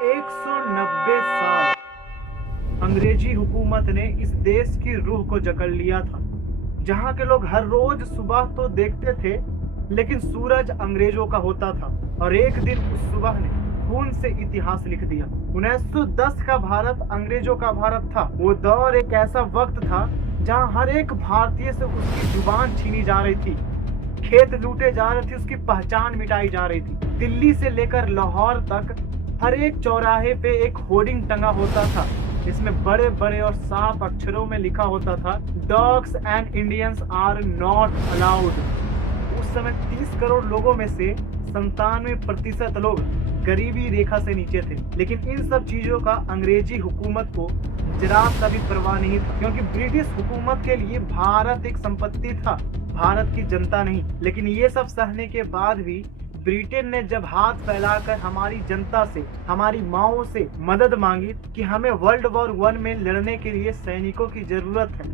190 साल अंग्रेजी हुकूमत ने इस देश की रूह को जकड़ लिया था। जहां के लोग हर रोज सुबह तो देखते थे, लेकिन सूरज अंग्रेजों का होता था और एक दिन उस सुबह ने खून से इतिहास लिख दिया। 1910 का भारत अंग्रेजों का भारत था। वो दौर एक ऐसा वक्त था जहां हर एक भारतीय से उसकी जुबान छीनी जा रही थी, खेत लूटे जा रहे थे, उसकी पहचान मिटाई जा रही थी। दिल्ली से लेकर लाहौर तक हर एक चौराहे पे एक होर्डिंग टंगा होता था, जिसमें बड़े बड़े और साफ अक्षरों में लिखा होता था, dogs and Indians are not allowed. उस समय 30 करोड़ लोगों में से 97% लोग गरीबी रेखा से नीचे थे। लेकिन इन सब चीजों का अंग्रेजी हुकूमत को जरा सा भी परवाह नहीं था, क्योंकि ब्रिटिश हुकूमत के लिए भारत एक संपत्ति था, भारत की जनता नहीं। लेकिन ये सब सहने के बाद भी ब्रिटेन ने जब हाथ फैलाकर हमारी जनता से, हमारी माओं से मदद मांगी कि हमें वर्ल्ड वॉर 1 में लड़ने के लिए सैनिकों की जरूरत है,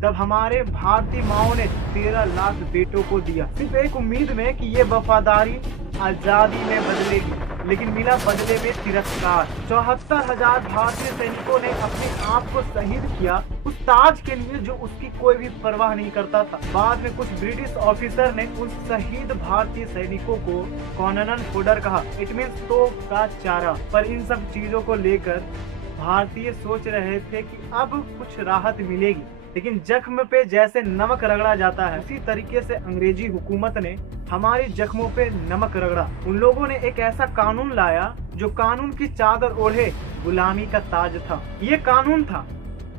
तब हमारे भारतीय माओं ने 13 लाख बेटों को दिया, सिर्फ एक उम्मीद में कि ये वफादारी आजादी में बदलेगी। लेकिन मिला बदले में तिरस्कार। 74,000 भारतीय सैनिकों ने अपने आप को शहीद किया उस ताज के लिए जो उसकी कोई भी परवाह नहीं करता था। बाद में कुछ ब्रिटिश ऑफिसर ने उन शहीद भारतीय सैनिकों को कॉनन फोडर कहा, इट मीन्स तोप का चारा। पर इन सब चीजों को लेकर भारतीय सोच रहे थे कि अब कुछ राहत मिलेगी, लेकिन जख्म पे जैसे नमक रगड़ा जाता है, उसी तरीके से अंग्रेजी हुकूमत ने हमारे जख्मों पे नमक रगड़ा। उन लोगों ने एक ऐसा कानून लाया जो कानून की चादर ओढ़े गुलामी का ताज था। ये कानून था,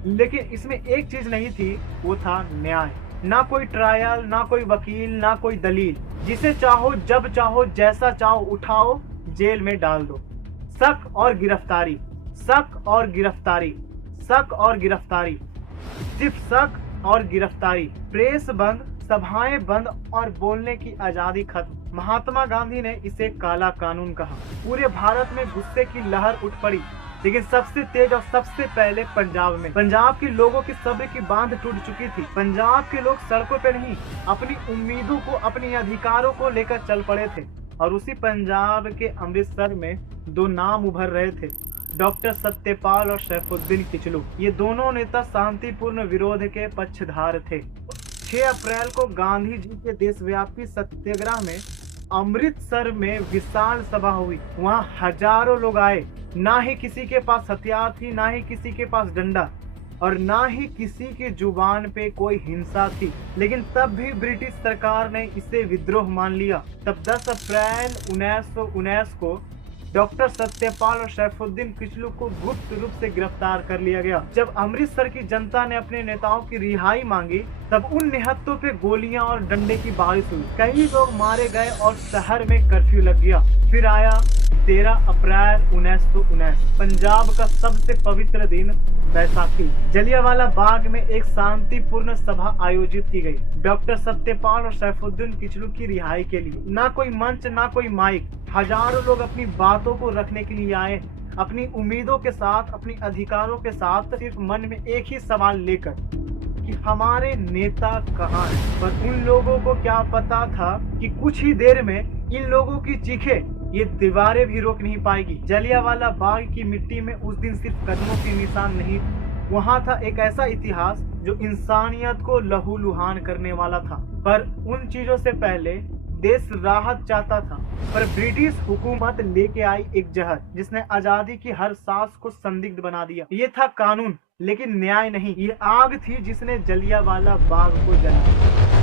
लेकिन इसमें एक चीज नहीं थी, वो था न्याय। ना कोई ट्रायल, ना कोई वकील, ना कोई दलील। जिसे चाहो जब चाहो जैसा चाहो उठाओ जेल में डाल दो। शक और गिरफ्तारी, शक और गिरफ्तारी, शक और गिरफ्तारी, सिर्फ शक और गिरफ्तारी। प्रेस बंद, सभाएं बंद और बोलने की आजादी खत्म। महात्मा गांधी ने इसे काला कानून कहा। पूरे भारत में गुस्से की लहर उठ पड़ी, लेकिन सबसे तेज और सबसे पहले पंजाब में। पंजाब के लोगों की सब्र की बांध टूट चुकी थी। पंजाब के लोग सड़कों पे नहीं, अपनी उम्मीदों को, अपने अधिकारों को लेकर चल पड़े थे। और उसी पंजाब के अमृतसर में दो नाम उभर रहे थे, डॉक्टर सत्यपाल और सैफुद्दीन किचलू। ये दोनों नेता शांतिपूर्ण विरोध के पक्षधार थे। 6 अप्रैल को गांधी जी के देशव्यापी सत्याग्रह में अमृतसर में विशाल सभा हुई। वहां हजारों लोग आए। ना ही किसी के पास हथियार थी, ना ही किसी के पास डंडा, और ना ही किसी की जुबान पे कोई हिंसा थी। लेकिन तब भी ब्रिटिश सरकार ने इसे विद्रोह मान लिया। तब 10 अप्रैल 1919 को डॉक्टर सत्यपाल और सैफुद्दीन किचलू को गुप्त रूप से गिरफ्तार कर लिया गया। जब अमृतसर की जनता ने अपने नेताओं की रिहाई मांगी, तब उन निहत्तों पे गोलियां और डंडे की बारिश हुई। कई लोग मारे गए और शहर में कर्फ्यू लग गया। फिर आया 13 अप्रैल 1919, पंजाब का सबसे पवित्र दिन, बैसाखी। जलियांवाला बाग में एक शांतिपूर्ण सभा आयोजित की गई, डॉक्टर सत्यपाल और सैफुद्दीन किचलू की रिहाई के लिए। ना कोई मंच, ना कोई माइक, हजारों लोग अपनी बातों को रखने के लिए आए, अपनी उम्मीदों के साथ, अपने अधिकारों के साथ, सिर्फ मन में एक ही सवाल लेकर कि हमारे नेता कहाँ हैं। पर उन लोगों को क्या पता था कि कुछ ही देर में इन लोगों की चीखें ये दीवारें भी रोक नहीं पाएगी। जलियांवाला बाग की मिट्टी में उस दिन सिर्फ कदमों के निशान नहीं, वहाँ था एक ऐसा इतिहास जो इंसानियत को लहूलुहान करने वाला था। पर उन चीजों से पहले देश राहत चाहता था, पर ब्रिटिश हुकूमत लेके आई एक जहर, जिसने आजादी की हर सांस को संदिग्ध बना दिया। ये था कानून, लेकिन न्याय नहीं। ये आग थी जिसने जलियांवाला बाग को जला दिया।